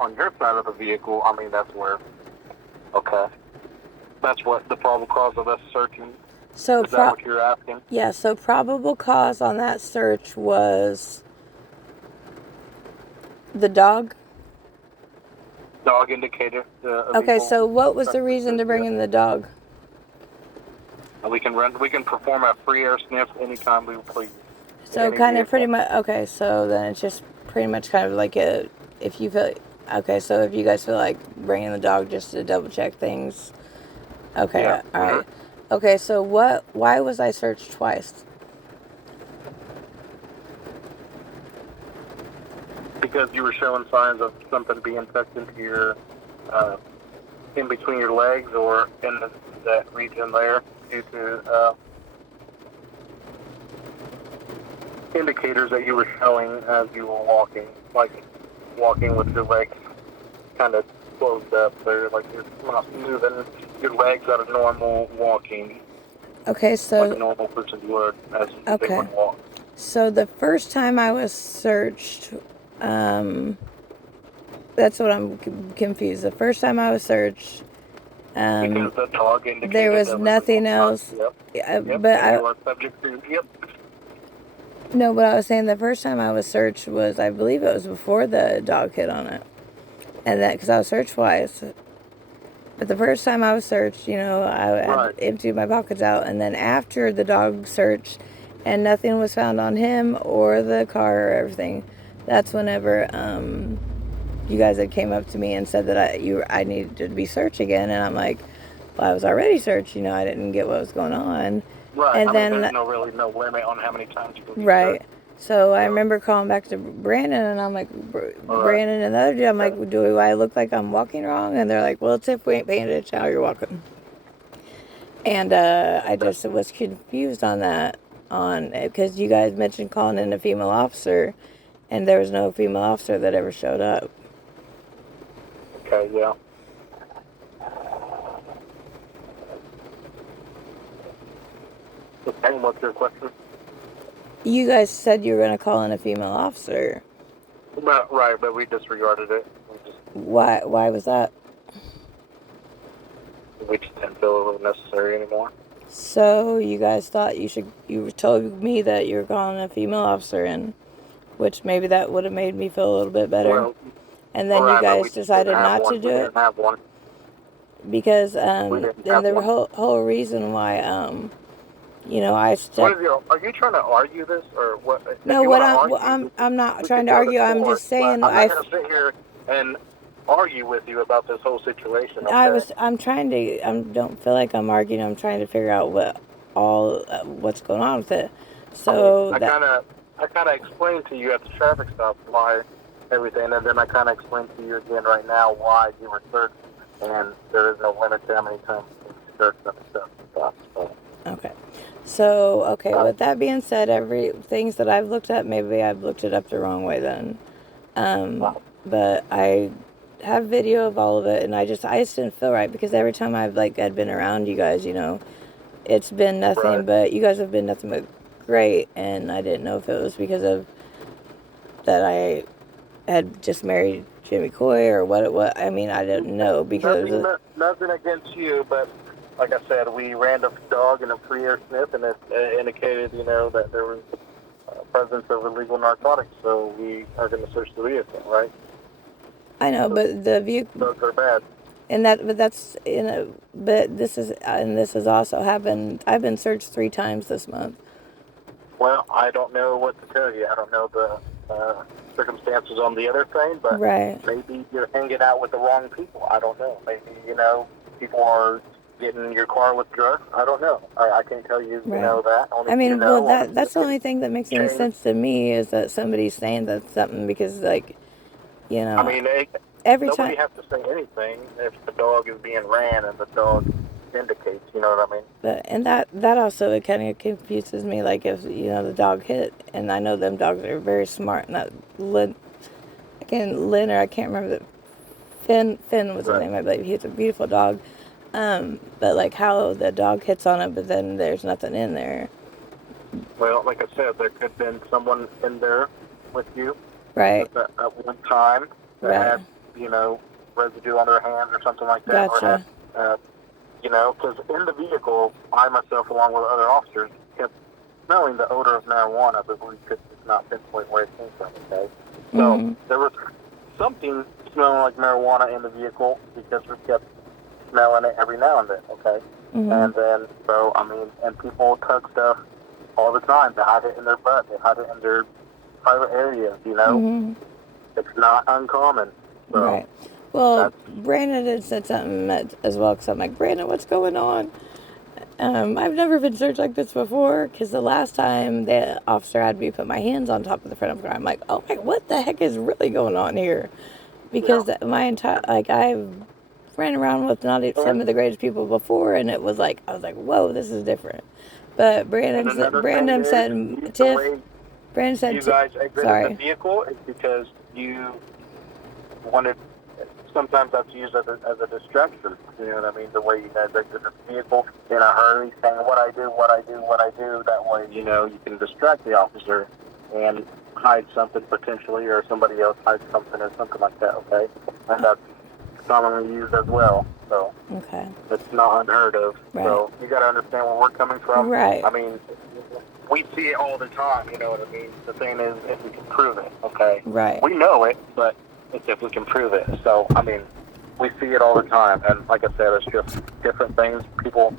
on your side of the vehicle, I mean, that's where, okay. That's what the probable cause of us searching. So Is that what you're asking? yeah, so probable cause on that search was the dog. Dog indicator. Okay, so what was the reason to bring in the dog? We can perform a free air sniff anytime we please. So kind of pretty much, okay, so then it's just pretty much kind of like if you feel, okay, so if you guys feel like bringing the dog just to double check things, okay, Yeah. all right. Okay, so why was I searched twice? Because you were showing signs of something being tucked into your, in between your legs or in that region there due to indicators that you were showing as you were walking, like walking with your legs kind of closed up there, like you're not moving your legs out of normal walking. Okay, so like a normal person would as they would walk. So the first time I was searched, that's what I'm confused. The first time I was searched, because the dog indicated there was nothing else. Yep. But you are subject to, no, what I was saying, the first time I was searched was, I believe it was before the dog hit on it. And that, because I was searched twice. But the first time I was searched, you know, I emptied my pockets out. And then after the dog searched and nothing was found on him or the car or everything, that's whenever you guys had came up to me and said that I needed to be searched again. And I'm like, well, I was already searched. You know, I didn't get what was going on. Right. And then there's no limit on how many times you can be right. searched. So I remember calling back to Brandon, and I'm like, Brandon and the other dude, I'm like, do I look like I'm walking wrong? And they're like, well, it's if we ain't paying attention how you're walking. And I just was confused on that, because you guys mentioned calling in a female officer, and there was no female officer that ever showed up. Okay, yeah. Okay, what's your question? You guys said you were going to call in a female officer. Right, but we disregarded it. Why was that? We just didn't feel it was necessary anymore. So you guys thought you told me that you were calling a female officer in, which maybe that would have made me feel a little bit better. Well, and then you guys decided not to do it. Didn't have one. Because and the whole reason why you know, I stepped. Are you trying to argue this or what? No, I'm not trying to argue. I'm just saying I'm not going to sit here and argue with you about this whole situation. Okay? I'm trying to. I don't feel like I'm arguing. I'm trying to figure out what's going on with it. So I kind of explained to you at the traffic stop why everything, and then I kind of explained to you again right now why you were searched, and there is no limit to how many times you can search them and stuff. So. Okay. So, with that being said, things that I've looked at, maybe I've looked it up the wrong way then. But I have video of all of it, and I just didn't feel right, because every time I'd been around you guys, you know, it's been nothing but, you guys have been nothing but great, and I didn't know if it was because of that I had just married Jimmy Coy, or what, I mean, I didn't know, because... Nothing against you, but... Like I said, we ran the dog in a free air sniff, and it indicated, you know, that there was presence of illegal narcotics. So we are going to search the vehicle, right? I know, but the vehicle. Drugs are bad. But this has also happened. I've been searched 3 times this month. Well, I don't know what to tell you. I don't know the circumstances on the other thing, but maybe you're hanging out with the wrong people. I don't know. Maybe, you know, people are getting in your car with drugs. I don't know. I can't tell you, you know that. I mean, that's the only thing that makes any sense to me, is that somebody's saying that's something, because, like, you know. I mean, nobody has to say anything if the dog is being ran and the dog indicates, you know what I mean? And that also, it kind of confuses me, like, if, you know, the dog hit, and I know them dogs are very smart, and that Lynn, I can't remember Finn was his name, I believe. He's a beautiful dog. But like how the dog hits on it, but then there's nothing in there. Well, like I said, there could have been someone in there with you. Right. At one time that had residue on their hands or something like that. Gotcha. Or had, because in the vehicle, I myself, along with other officers, kept smelling the odor of marijuana, but we could not pinpoint where it came from, okay? So there was something smelling like marijuana in the vehicle because we kept smelling it every now and then, okay? And then, and people tug stuff all the time. They hide it in their butt. They hide it in their private areas, It's not uncommon. So right. Well, Brandon had said something as well, because I'm like, Brandon, what's going on? I've never been searched like this before, because the last time the officer had me put my hands on top of the front of the car, I'm like, oh my, what the heck is really going on here? Because my entire, I've ran around with not some of the greatest people before, and it was like, I was like, whoa, this is different. But Brandon said, you guys exited the vehicle is because you wanted. Sometimes that's used as a distraction. You know what I mean? The way you guys exit the vehicle in a hurry, saying what I do. That way, you can distract the officer and hide something potentially, or somebody else hides something or something like that. Okay, and that's commonly used as well. So it's not unheard of. Right. So you got to understand where we're coming from. Right. I mean, we see it all the time. You know what I mean? The thing is, if we can prove it, okay? Right. We know it, but it's if we can prove it. So, I mean, we see it all the time. And like I said, it's just different things. People,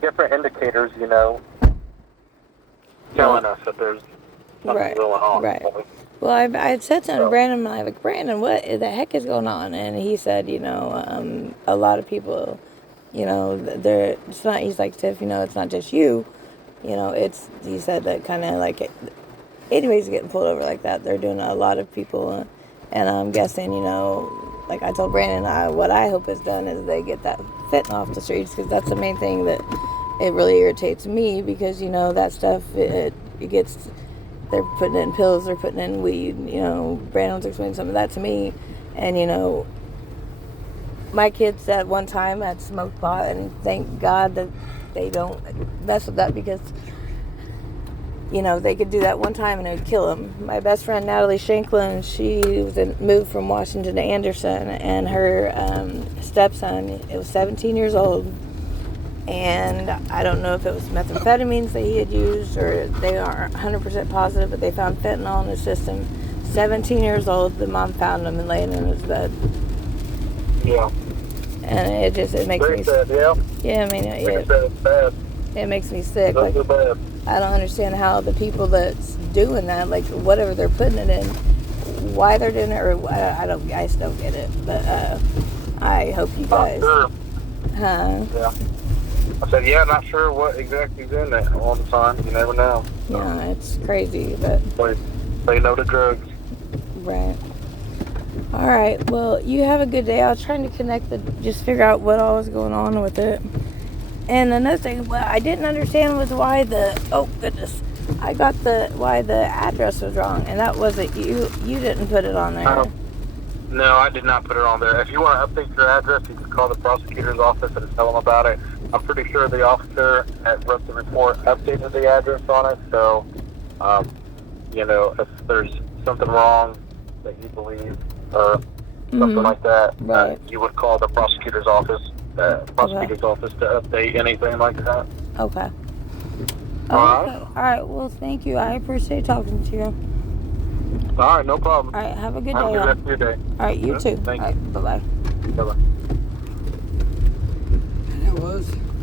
different indicators, telling us that there's something going on. Right. Well, I had said something to Brandon, and I'm like, Brandon, what the heck is going on? And he said, a lot of people, it's not, he's like, Tiff, it's not just you. He said that kind of like, anybody's getting pulled over like that. They're doing a lot of people. And I'm guessing, like I told Brandon, what I hope is done is they get that fentanyl off the streets, because that's the main thing that it really irritates me, because, that stuff, it gets, they're putting it in pills, they're putting it in weed, Brandon's explaining some of that to me, and, my kids at one time had smoked pot, and thank God that they don't mess with that, because they could do that one time and it would kill them. My best friend, Natalie Shanklin, she moved from Washington to Anderson, and her stepson, it was 17 years old, and I don't know if it was methamphetamines that he had used, or they aren't 100% positive, but they found fentanyl in his system. 17 years old, the mom found him and laying in his bed. Yeah. And it makes me sad, yeah. Yeah, I mean, it's bad. It makes me sick. That's so bad. I don't understand how the people that's doing that, like whatever they're putting it in, why they're doing it, or I just don't get it. But I hope you guys. Not sure. Huh? Yeah. I said, not sure what exactly is in it all the time. You never know. Yeah, it's crazy, but. They know the drugs. Right. All right. Well, you have a good day. I was trying to just figure out what all was going on with it. And another thing, what I didn't understand was why why the address was wrong, and that wasn't you didn't put it on there. No, I did not put it on there. If you want to update your address, you can call the prosecutor's office and tell them about it. I'm pretty sure the officer that wrote the report updated the address on it, so, if there's something wrong that you believe, or something like that, you would call the prosecutor's office. Office to update anything like that. Okay. All right. All right. Well, thank you. I appreciate talking to you. All right. No problem. All right. Have a good day. Have a good rest of your day. All right. You too. Thank you. All right. Bye-bye. Bye-bye.